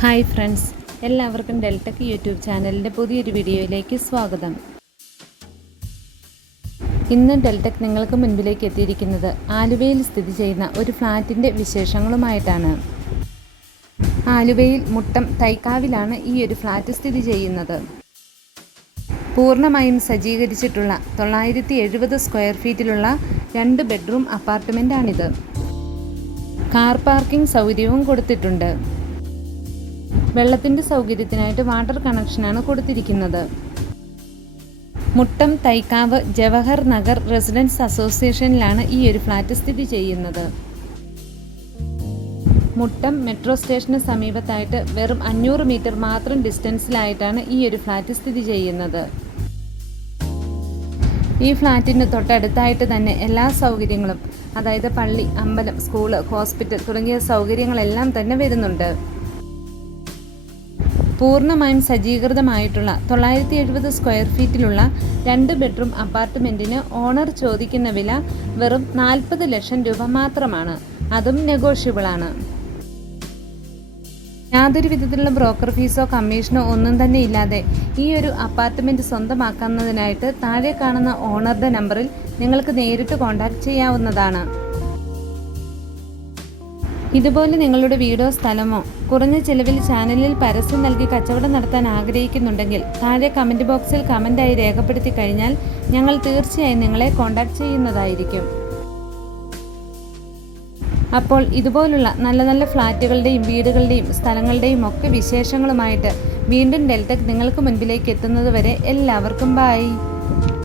Hi friends എല്ലാവർക്കും Deltech YouTube ചാനലിന്റെ പുതിയൊരു വീഡിയോയിലേക്ക് സ്വാഗതം. ഇന്ന് ഡെൽടെക് നിങ്ങൾക്ക് മുൻപിലേക്ക് എത്തിയിരിക്കുന്നത് ആലുവയിൽ സ്ഥിതി ചെയ്യുന്ന ഒരു ഫ്ലാറ്റിന്റെ വിശേഷങ്ങളുമായിട്ടാണ്. ആലുവയിൽ മുട്ടം തൈക്കാവിലാണ് ഈ ഒരു ഫ്ലാറ്റ് സ്ഥിതി ചെയ്യുന്നത്. പൂർണമായും സജ്ജീകരിച്ചിട്ടുള്ള തൊള്ളായിരത്തി എഴുപത് സ്ക്വയർ ഫീറ്റിലുള്ള രണ്ട് ബെഡ്റൂം അപ്പാർട്ട്മെന്റാണിത് കാർ പാർക്കിംഗ് സൗകര്യവും കൊടുത്തിട്ടുണ്ട്. വെള്ളത്തിന്റെ സൗകര്യത്തിനായിട്ട് വാട്ടർ കണക്ഷനാണ് കൊടുത്തിരിക്കുന്നത്. മുട്ടം തൈക്കാവ് ജവഹർ നഗർ റെസിഡൻസ് അസോസിയേഷനിലാണ് ഈ ഒരു ഫ്ലാറ്റ് സ്ഥിതി ചെയ്യുന്നത്. മുട്ടം മെട്രോ സ്റ്റേഷന് സമീപത്തായിട്ട് വെറും അഞ്ഞൂറ് മീറ്റർ മാത്രം ഡിസ്റ്റൻസിലായിട്ടാണ് ഈ ഒരു ഫ്ലാറ്റ് സ്ഥിതി ചെയ്യുന്നത്. ഈ ഫ്ലാറ്റിന് തൊട്ടടുത്തായിട്ട് തന്നെ എല്ലാ സൗകര്യങ്ങളും അതായത് പള്ളി അമ്പലം സ്കൂൾ ഹോസ്പിറ്റൽ തുടങ്ങിയ സൗകര്യങ്ങളെല്ലാം തന്നെ വരുന്നുണ്ട്. പൂർണമായും സജ്ജീകൃതമായിട്ടുള്ള തൊള്ളായിരത്തി എഴുപത് സ്ക്വയർ ഫീറ്റിലുള്ള രണ്ട് ബെഡ്റൂം അപ്പാർട്ട്മെന്റിന് ഓണർ ചോദിക്കുന്ന വില വെറും നാൽപ്പത് ലക്ഷം രൂപ മാത്രമാണ്. അതും നെഗോഷ്യബിളാണ്. യാതൊരു വിധത്തിലുള്ള ബ്രോക്കർ ഫീസോ കമ്മീഷനോ ഒന്നും തന്നെ ഇല്ലാതെ ഈ ഒരു അപ്പാർട്ട്മെന്റ് സ്വന്തമാക്കുന്നതിനായിട്ട് താഴെ കാണുന്ന ഓണറുടെ നമ്പറിൽ നിങ്ങൾക്ക് നേരിട്ട് കോൺടാക്റ്റ് ചെയ്യാവുന്നതാണ്. ഇതുപോലെ നിങ്ങളുടെ വീടോ സ്ഥലമോ കുറഞ്ഞ ചിലവിൽ ചാനലിൽ പരസ്യം നൽകി കച്ചവടം നടത്താൻ ആഗ്രഹിക്കുന്നുണ്ടെങ്കിൽ താഴെ കമന്റ് ബോക്സിൽ കമന്റായി രേഖപ്പെടുത്തി കഴിഞ്ഞാൽ ഞങ്ങൾ തീർച്ചയായും നിങ്ങളെ കോൺടാക്റ്റ് ചെയ്യുന്നതായിരിക്കും. അപ്പോൾ ഇതുപോലുള്ള നല്ല നല്ല ഫ്ലാറ്റുകളുടെയും വീടുകളുടെയും സ്ഥലങ്ങളുടെയും ഒക്കെ വിശേഷങ്ങളുമായിട്ട് വീണ്ടും ഡെൽടെക് നിങ്ങൾക്ക് മുൻപിലേക്ക് എത്തുന്നതുവരെ എല്ലാവർക്കും ബായ്